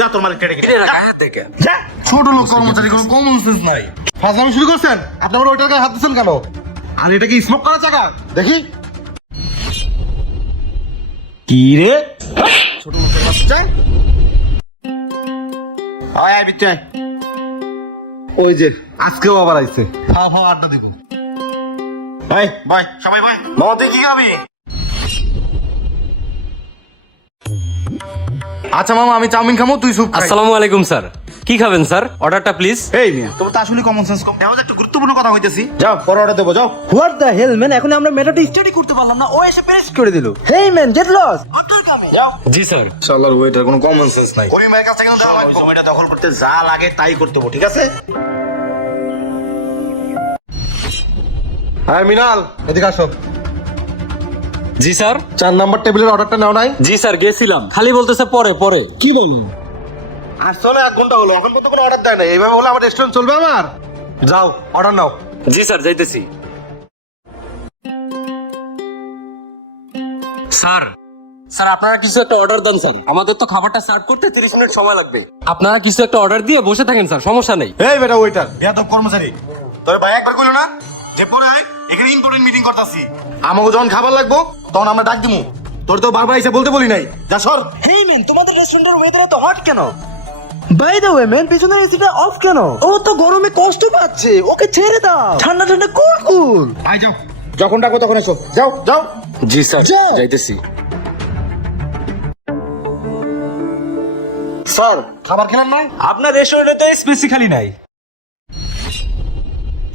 যা তোর মালিক কেটে ছোট লোক কর্মচারী কোনো কমন সেন্স নাই। ফাজলামি শুরু করছেন? আপনি আমার ওইটার গায়ে হাত দিচ্ছেন কেন? আর এটা কি স্মোক করা জায়গা? দেখি কি রে ছোট লোকের বাচ্চা। আয় আয় বিচ্ছু আয়। ওই যে আজকেও আবার আইছে। হ্যাঁ আড্ডা দিব। ভাই ভাই সবাই ভাই মামা তুই কি খাবি? আচ্ছা মামা আমি চাউমিন খামো, তুই স্যুপ খাই। আসসালামু আলাইকুম স্যার, কি খাবেন স্যার? অর্ডারটা প্লিজ। এই মিয়া তোমার তো আসলে কমন সেন্স কম। দেখো একটা গুরুত্বপূর্ণ কথা হইতেছি। যাও পরে অর্ডার দেবো যাও। হোয়াট দ্য হেল ম্যান, এখন আমরা মেটাটা স্টাডি করতে পারলাম না, ও এসে পেরেস করে দিল। Hey man, get lost. জি স্যার। শালার ওয়েটার কোনো কমন সেন্স নাই। গরিবের কাছ থেকে দেওয়া লাগবে। সময়টা দখল করতে যা লাগে তাই করতে হবে, ঠিক আছে? হ্যাঁ মিনাল, এদিকে আসো। জি স্যার। 4 নাম্বার টেবিলের অর্ডারটা নাও নাই? জি স্যার, গেছিলাম, খালি বলতেছে পরে পরে। কি বলুন? আসলে 1 ঘন্টা হলো, এখন পর্যন্ত কোনো অর্ডার দেয় না। এইভাবে হলে আমার রেস্টুরেন্ট চলবে আমার? যাও অর্ডার নাও। জি স্যার, যাইতেছি। স্যার স্যার আপনারা কিছু একটা অর্ডার দেন স্যার, আমাদের তো খাবারটা সার্ভ করতে 30 মিনিট সময় লাগবে। আপনারা কিছু একটা অর্ডার দিয়ে বসে থাকেন স্যার, সমস্যা নেই। এই বেটা ওয়েটার, বেয়াদব কর্মচারী, তোর ভাই একবার কইলো না যে পরে আয়, এখানে ইম্পর্টেন্ট মিটিং করতাছি। আমাকে যখন খাবার লাগবো তখন আমরা ডাক দিমু। তোর তো বারবার এসে বলতে বলি নাই, যা সর। হেই ম্যান, তোমাদের রেস্টুরেন্টের ওয়েদার এত হট কেন? বাই দ্য ওয়ে ম্যান, পিছনের এসিটা অফ কেন? ও তো গরমে কষ্ট পাচ্ছে, ওকে ছেড়ে দাও। ঠান্ডা ঠান্ডা কুল কুল। আয় যাও, যখন ডাকবো তখন এসো। যাও যাও। জি স্যার, যাও। যাইতেছি। স্যার খাবার খেলেন না? আপনার রেস্টুরেন্টে তো স্পেসিক্যালি নাই।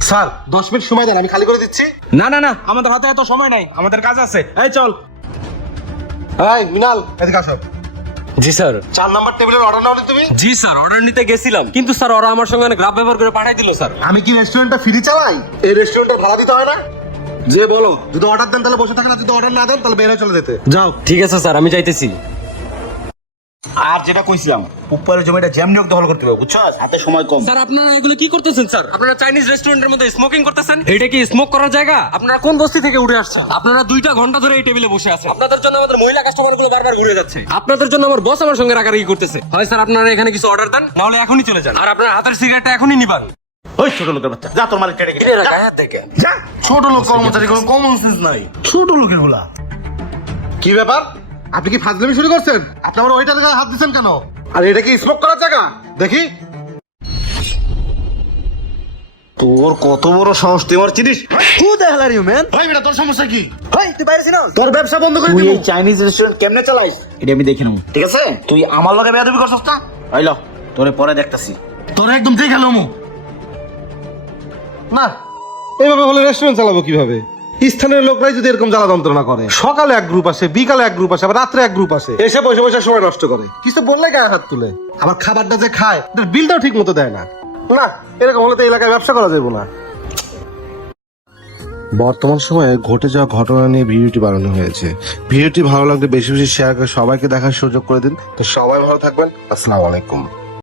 স্যার 10 মিনিট সময় দেন, আমি খালি করে দিচ্ছি। না না না, আমাদের হাতে এত সময় নাই, আমাদের কাজ আছে। এই চল। এই মিনাল, এদিকে আসো। জি স্যার। 4 নাম্বার টেবিলের অর্ডার নাও নি তুমি? জি স্যার, অর্ডার নিতে গেছিলাম, কিন্তু স্যার ওরা আমার সঙ্গে অনেক রাব ব্যবহার করে পাঠাই দিল স্যার। আমি কি রেস্টুরেন্টটা ফ্রি চালাই? এই রেস্টুরেন্টের ভাড়া দিতে হয় না? যে বলো, যদি অর্ডার দেন তাহলে বসে থাকেন, আর যদি অর্ডার না দেন তাহলে বের হয়ে চলে যেতে। যাও। ঠিক আছে স্যার, আমি যাইতেছি। আর যেটা কইছিলাম, উপরের জমিটা জ্যাম নিয়োগ দখল করতে হবে, বুঝছো? হাতে সময় কম। স্যার আপনারা এগুলো কি করতেছেন স্যার? আপনারা চাইনিজ রেস্টুরেন্টের মধ্যে স্মোকিং করতেছেন, এটা কি স্মোক করার জায়গা? আপনারা কোন বস্তি থেকে উঠে আসছেন? আপনারা 2টা ঘন্টা ধরে এই টেবিলে বসে আছেন, আপনাদের জন্য আমাদের মহিলা কাস্টমার গুলো বারবার ঘুরে যাচ্ছে, আপনাদের জন্য আমার বস আমার সঙ্গে রাগারাগি করতেছে। হয় স্যার আপনারা এখানে কিছু অর্ডার দেন, নাহলে এখনই চলে যান, আর আপনার হাতের সিগারেটটা এখনই নিবান। ওই ছোট লোকের বাচ্চা, যা তোর মালিক কেটে গেছে। যা। ছোট লোক কর্মচারী কোনো কমন সেন্স নাই। ছোট লোকের গুলা। কি ব্যাপার? আপনি কি ফাজলামি শুরু করছেন? আপনি আমার ওইটার গায়ে হাত দিচ্ছেন কেন? আর এটা কি স্মোক করার জায়গা? দেখি। তোর কত বড় সাহস, তুই আমার চিনিস? Who the hell are you man? ভাই বেটা, তোর সমস্যা কি? হেই, তুই বাইরে ছিনাস? তোর ব্যবসা বন্ধ করে তুই দিব। এই চাইনিজ রেস্টুরেন্ট কেমনে চালাইস এটা আমি দেখে নেব, ঠিক আছে? তুই আমার লগে বেয়াদবি করছস না? আইলো তোরে পরে দেখতাছি। তোর একদম দেখে লমু। না, এইভাবে হলে রেস্টুরেন্ট চালাবো কিভাবে? স্থানীয় লোকরাই যদি এরকম জ্বালা যন্ত্রণা করে, সকালে এক গ্রুপ আসে, বিকালে এক গ্রুপ আসে, আবার রাত্রে এক গ্রুপ আসে, এসে বসে বসে সময় নষ্ট করে। কিছু বললে গায়ে হাত তুলে। আবার খাবারটা যে খায় তার বিলটাও ঠিক মতো দেয় না। না, এরকম হলে তো এলাকায় ব্যবসা করা যাবে না। বর্তমান সময়ে ঘটে যাওয়া ঘটনা নিয়ে ভিডিওটি বানানো হয়েছে। ভিডিওটি ভালো লাগলে বেশি বেশি শেয়ার করে সবাইকে দেখার সুযোগ করে দিন। তো সবাই ভালো থাকবেন। আসসালামু আলাইকুম।